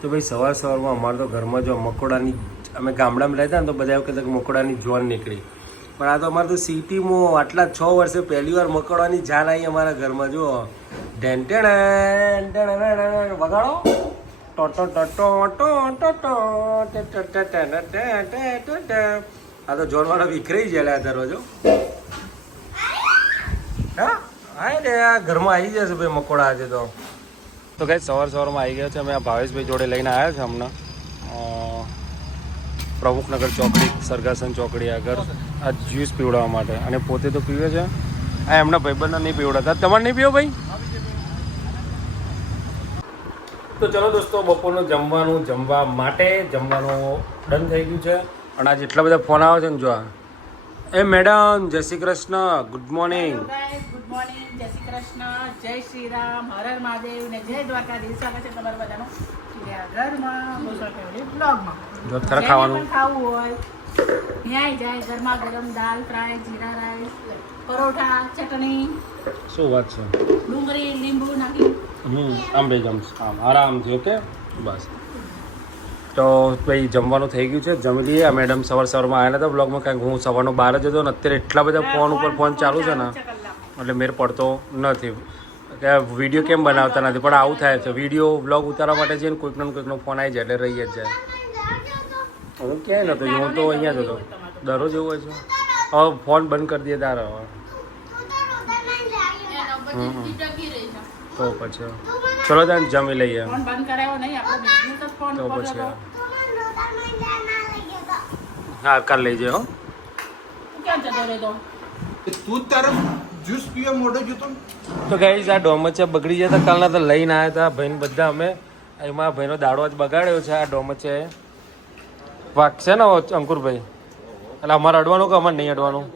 તો ભાઈ સવારમાં અમારે તો ઘરમાં જો મકોડાની અમે ગામડામાં રહેતા ને તો બધા એવું કહેતા કે મકોડાની જોન નીકળી, પણ આ તો અમારે તો સિટીમાં આટલા 6 વર્ષે પહેલી વાર મકોડાની જાન આવી અમારા ઘરમાં. જુઓ વગાડો આ તો જોનવાળા વિખરાઈ ગયેલા દરવાજો. હા હા ને આ ઘરમાં આવી જશે ભાઈ મકોડા આજે તો કઈ સવારમાં આવી ગયા છે. અમે આ ભાવેશભાઈ જોડે લઈને આવ્યા છે હમણાં પ્રમુખનગર ચોકડી સરગાસન ચોકડી આગળ આ જ્યુસ પીવડાવવા માટે, અને પોતે તો પીવે છે. આ એમના ભાઈબંધને નહીં પીવડાવતા. તમારે નહીં પીવો ભાઈ? તો ચલો દોસ્તો, બપોરનું જમવા માટે જમવાનું ડન થઈ ગયું છે. અને આજે એટલા બધા ફોન આવે છે ને. જો એ મેડમ જય Shri Krishna, good morning. Good morning, જય શ્રી કૃષ્ણ, જય શ્રી રામ, હર હર મહાદેવ ને જય દ્વારકાધીશ. સ્વાગત છે તમારું બધાનું ઘરમાં મોસળ ફેવરેટ બ્લોગમાં. જો ખરા ખાવાનું ખાવું હોય ત્યાં જાય. ગરમા ગરમ દાલ ફ્રાય, જીરા રાઈસ, પરોઠા, ચટણી, શું વાત છે, ડુંગળી લીંબુ નાખી આમ બે જમશ આમ આરામથી. ઓકે બસ. તો ભાઈ જમવાનું થઈ ગયું છે, જમી લઈએ. આ મેડમ સવારમાં આવ્યા હતા બ્લોગમાં, કારણ કે હું સવારનો 12 જ હતો ને અત્યારે એટલા બધા ફોન ઉપર ફોન ચાલુ છે ને એટલે મેર પડતો નથી કે વિડીયો કેમ બનાવતા નથી. પણ આવું થાય છે, વિડીયો બ્લોગ ઉતારવા માટે છે ને કોઈકનો ફોન આવી જાય એટલે રહી જ જાય. હું ક્યાંય નહોતો, હું તો અહીંયા જ હતો. દરરોજ એવું હોય છે. હવે ફોન બંધ કરી દઈએ તારે હવે. તો પછી ચલો ત્યાં જમી લઈએ. ફોન બંધ કરાયો નહીં, આપણો બિઝનેસ જ ફોન તો પર પછી હતો. હા કાલ લઈ જાય. હો ક્યાં જતો રહેતો? તું તારો જ્યુસ પીવા મોઢો જોતો. તો ગાઈઝ આ ડોમચા બગડી ગયા હતા કાલના, તો લઈને આવ્યા હતા ભાઈને બધા અમે. એમાં ભાઈનો દાડો જ બગાડ્યો છે. આ ડોમચે વાગશે ને અંકુરભાઈ? એટલે અમારે અડવાનું કે અમારે નહીં અડવાનું?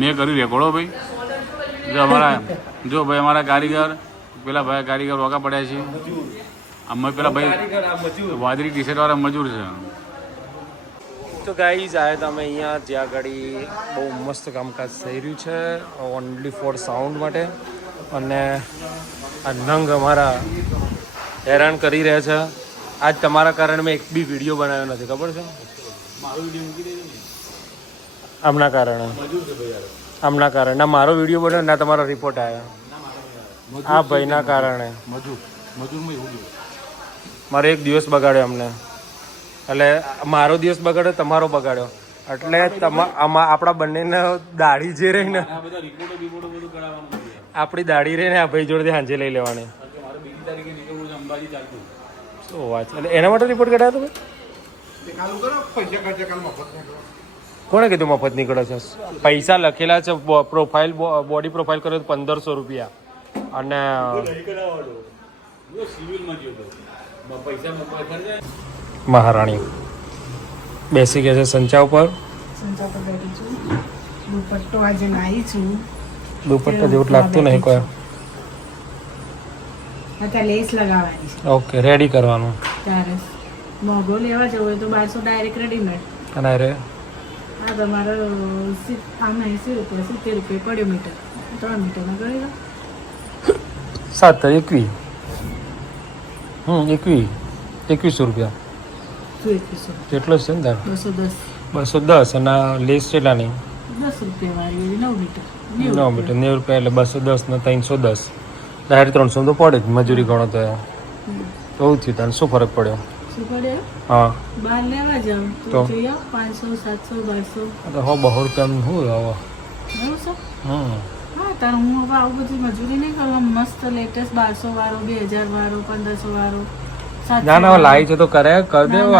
મેં કર્યું રેકોર્ડો ભાઈ. જો ભાઈ અમારા કારીગર, પેલા ભાઈ કારીગર વાગા પડ્યા છે. આમાં પેલા ભાઈ વાદળી ટી શર્ટ વાળા મજૂર છે. તો ગાઈઝ આવ્યા હતા અમે અહીંયા, જ્યાં ગાડી બહુ મસ્ત કામકાજ થઈ રહ્યું છે ઓનલી ફોર સાઉન્ડ માટે. અને આ નંગ અમારા હેરાન કરી રહ્યા છે. આજ તમારા કારણે મેં એક બી વિડીયો બનાવ્યો નથી, ખબર છે? આમના કારણે ના મારો વિડીયો બન્યો ના તમારો રિપોર્ટ આવ્યો. આ ભાઈના કારણે મારો એક દિવસ બગાડ્યો અમને. એટલે મારો દિવસ બગાડ્યો, તમારો બગાડ્યો. એટલે આપણા બંનેને દાઢી જે રહી ને, આપણી દાઢી રહી ને આ ભાઈ જોડે સાંજે લઈ લેવાની. શું વાત છે? એટલે એના માટે રિપોર્ટ કઢાયો હતો? કોણે કીધું મફત નીકળે છે? પૈસા લખેલા છે, પ્રોફાઇલ બોડી પ્રોફાઇલ કર્યો 1500 રૂપિયા. અને મહારાણી બેસી ગયા છે સંચા ઉપર. દુપટ્ટો આજે લાવી છું. દુપટ્ટા જેવું લાગતું નહીં કોઈ. અત્યારે લેસ લગાવવાની છે. ઓકે, રેડી કરવાનું. ત્યારે મોગો લેવા જવો હોય તો 1200 ડાયરેક્ટ રેડીમેડ. અને રે હા તમારે આમ 80 રૂપિયા 70 રૂપિયા પડ્યો મીટર. 3 મીટરનો ગણી લો. 7 21 2100 રૂપિયા શું 2100? જેટલો છે ને તાર? 210. 210. અને લેસ કેટલાની? 10 રૂપિયા વાળી 9 મીટર. 9 મીટર 90 રૂપિયા એટલે 210 ને 310 ડાયરેક્ટ 300 તો પડે જ. મજૂરી ગણો તો એવું થયું. તને શું ફરક પડ્યો? શું પડ્યો? હા બહાર લેવા જાવ તો? તો જોઈએ 500 700 1200. તો હો 200 રૂપિયાનું શું આવો? એવું છે? હમ હા તાર હું હવે આવું બધી મજૂરી નહીં કરવા. મસ્ત લેટેસ્ટ 1200 વાળો, 2000 વાળો, 1500 વાળો, 700 ના ના લાવી છે તો કરે કર દે. એવું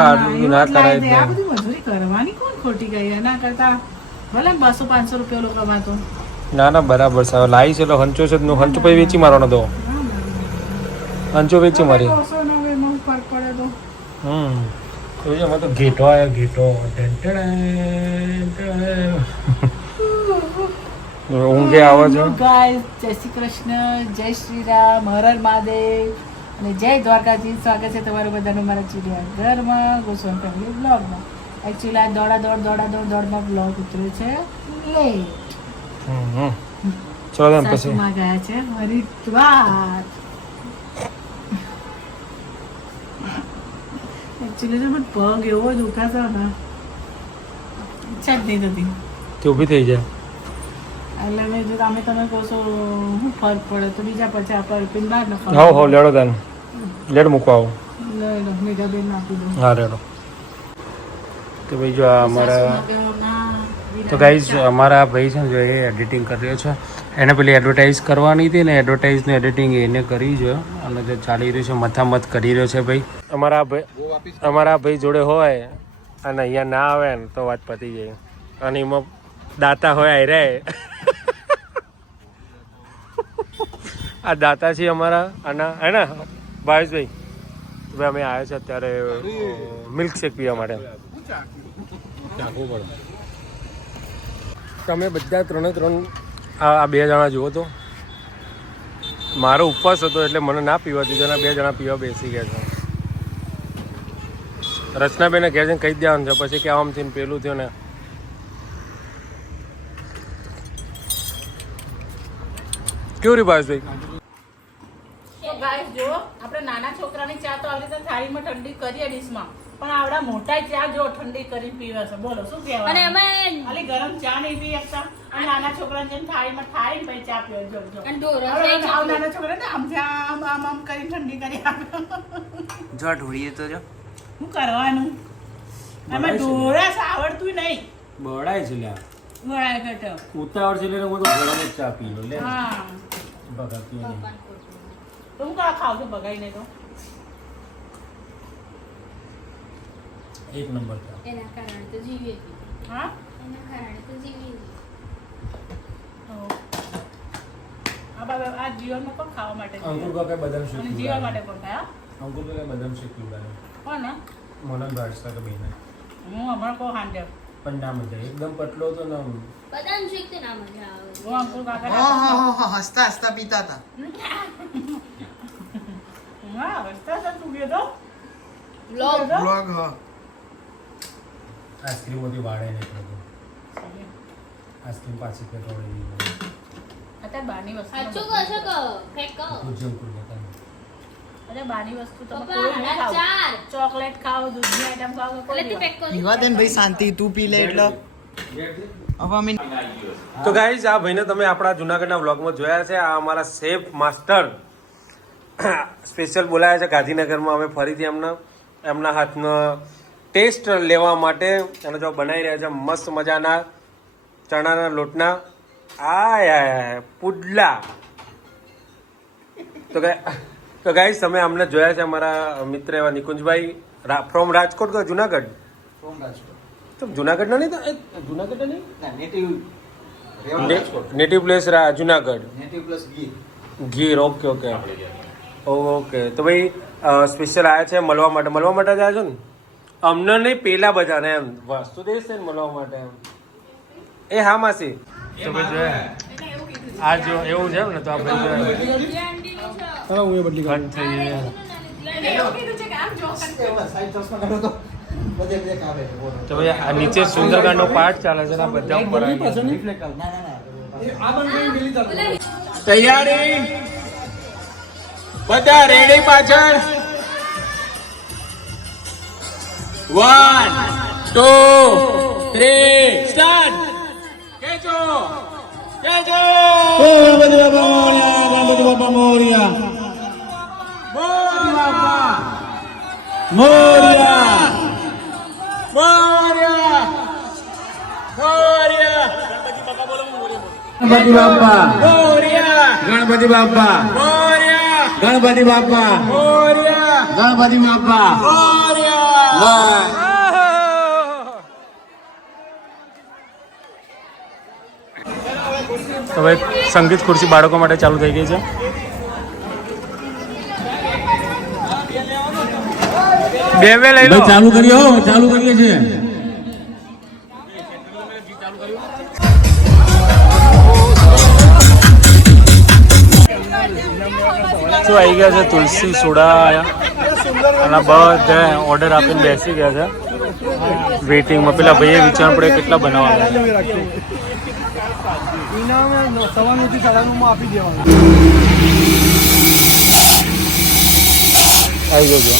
ના જ કરાય લાવી દે. આ બધી મજૂરી કરવાની કોણ ખોટી ગઈ? એના કરતા ભલે 200 500 રૂપિયા લોકો કમાતો. ના ના બરાબર છે. લાવી છે એટલે હંચો છે. હંચો પછી વેચી મારવાનો તો. હંચો વેચી મારી. 200 ને હવે એમાં ફરક પડે તો. તો એમાં તો ઘેટો આવ્યો ઘેટો. ઊંઘે આવે છે. ગાઈસ, જય શ્રી કૃષ્ણ, જય શ્રી રામ, હર હર મહાદેવ અને જય દ્વારકાધીશ. સ્વાગત છે તમારું બધાનું મારા ચીડિયા ઘરમાં, ગોસ્વામી ફેમિલી બ્લોગમાં. એકચ્યુઅલી આ દોડમાં બ્લોગ ઉતર્યો છે લેટ. ચલો then પછી સાસુમાં ગયા છે હરિદ્વાર. એકચ્યુઅલી તો મને પગ એવો દુખાતો ને ઈચ્છા જ નહીં થતી. તે ઊભી થઈ જાય. એટલે મેં જો તમે કહો છો શું ફરક પડે તો બીજા પછી આપણે અલ્પીને બહાર ન હો લેડો તને લેડ મૂકવા આવો. લઈ લો મીઠાબેન આપી દો. હા રેડો. તો ભાઈ જો આ અમારા સાસુમાં તો ગાઈઝ અમારા ભાઈ છે ને જો એ એડિટિંગ કરી રહ્યો છે. એને પેલી એડવર્ટાઇઝ કરવાની હતી ને એડવર્ટાઇઝનું એડિટિંગ એને કરી છે અને જે ચાલી રહ્યું છે મથામત કરી રહ્યો છે ભાઈ. અમારા ભાઈ જોડે હોય અને અહીંયા ના આવે ને તો વાત પતી જાય. અને એમાં દાતા હોય આયરે આ દાતા છે અમારા આના હે ને ભાવેશભાઈ. ભાઈ અમે આવ્યા છે અત્યારે મિલ્કશેક પીવા માટે. ચાખવું પડે. તમે બધા ત્રણ આ બે જણા જુઓ તો મારો ઉપવાસ હતો એટલે મને ના પીવા દીધો અને બે જણા પીવા બેસી ગયા છે. રચનાબેને ઘેર જઈને કહી જ દેવાનું છે પછી કે આમ થઈને પેલું થયું ને. કેવું રી ભાવેશભાઈ? તો ગાઈસ જો આપણે નાના છોકરાની ચા તો આવી રીતે થાળીમાં ઠંડી કરીએ ડીશમાં, પણ આવડા મોટા ચા જો ઠંડી કરી પીવે છે. બોલો શું કહેવાય? અને એમાં ખાલી ગરમ ચા નહીં પી શકતા અને નાના છોકરાને જેમ થાળીમાં ઠાઈ પછી ચા પીવો. જો જો અને ઢોરો હવે છે આવ નાના છોકરાને આમથી આમ કરી ઠંડી કરી આપે. જો ઢોળીએ તો જો શું કરવાનું? એમાં ઢોરા આવડતું નહીં. બળાય છે લ્યા. વળાય ઘટો. ઉતાવળ છે એટલે હું તો ગરમ જ ચા પી લો લે. હા બગાતી નહીં. તો હું કા ખાવ છું બગાઈ નહીં તો? એક નંબર ચા. એના કારણે તો જીવીએ છીએ. હા એના કારણે તો જીવીએ છીએ. આ બાબા આ જીવનમાં પણ ખાવા માટે છે. અંકુર કાકા બદામ શેક અને જીવવા માટે પણ ખાય. અંકુર કાકા બદામ શેક પીવડાવે. કોણ ને મને ભાડતા કે બેને હું હમણાં કહું હાંડે પણ ના મજા એકદમ પતલો હતો ને આમ. બદામ શેક તો ના મજા આવે. હું અંકુર કાકા હસતા હસતા પીતા હતા. હા રસ્તા છે તું ગયો તો બ્લોગ બ્લોગ હા આઈસ્ક્રીમ બધી વાળે નહીં થતો. આઈસ્ક્રીમ પાછી પેટોળી અત્યારે બહારની વસ્તુ સાચું કહો છો કહો ફેંક કહો. ભૂજ્ય અંકુર કાકા અરે બહારની વસ્તુ તમે પપ્પા, કોઈ નહીં ખાવ. ચાર. ચોકલેટ ખાઓ દૂધની આઈટમ ખાઓ કે કોઈ એટલે તું નહીં પેક કરો. પીવા દે ને ભાઈ શાંતિ તું પી લે એટલે હવે અમે તો ગાઈઝ આ ભાઈને તમે આપણા જુનાગઢના વ્લોગમાં જોયા છે. આ અમારા શેફ માસ્ટર સ્પેશિયલ બોલાયા છે ગાંધીનગરમાં. અમે ફરીથી એમના હાથનો ટેસ્ટ લેવા માટે અને જો બનાવી રહ્યા છે મસ્ત મજાના ચણાના લોટના આ પુડલા. તો ગાઈઝ તમે અમને જોયા છે અમારા મિત્ર એવા નિકુંજભાઈ ફ્રોમ રાજકોટ કે જુનાગઢ? તો જુનાગઢ નહીં તો જુનાગઢ નહીં native place Junagadh Gir. Okay okay okay. તો ભાઈ સ્પેશિયલ આવ્યા છે મળવા માટે જ આવ્યા છો ને? અમને નહીં પેલા બધાને એમ વસ્તુ દેશે ને મળવા માટે એમ. એ હા માસી. તો ભાઈ જોયા આ જો એવું છે ને તો આપણે આંટીનું છે. કટ થઈ જાય. એવું કીધું છે કે આમ જો તો ભાઈ આ નીચે સુંદરકાંડનો પાઠ ચાલે છે ને આ બધા ઉપર આવી ગયા. તૈયારી બધા રેડી પાછળ 1 2 3 સ્ટાર્ટ. કેજો ગણપતિ બાપા મોર્યા મોર્યા ગણપતિ બાપા ગણપતિ બાપા ગણપતિ બાપા ગણપતિ બાપા. હવે સંગીત ખુરશી બાળકો માટે ચાલુ થઈ ગઈ છે. બે લઈ લો. ચાલુ કરીએ છે. શું આવી ગયા છે તુલસી સોડા આયા અને બધા ઓર્ડર આપીને બેસી ગયા છે. વેઇટિંગમાં પેલા ભાઈએ વિચાર પડે કેટલા બનાવવાના સવારનું આપી દેવાનું. આવી જજો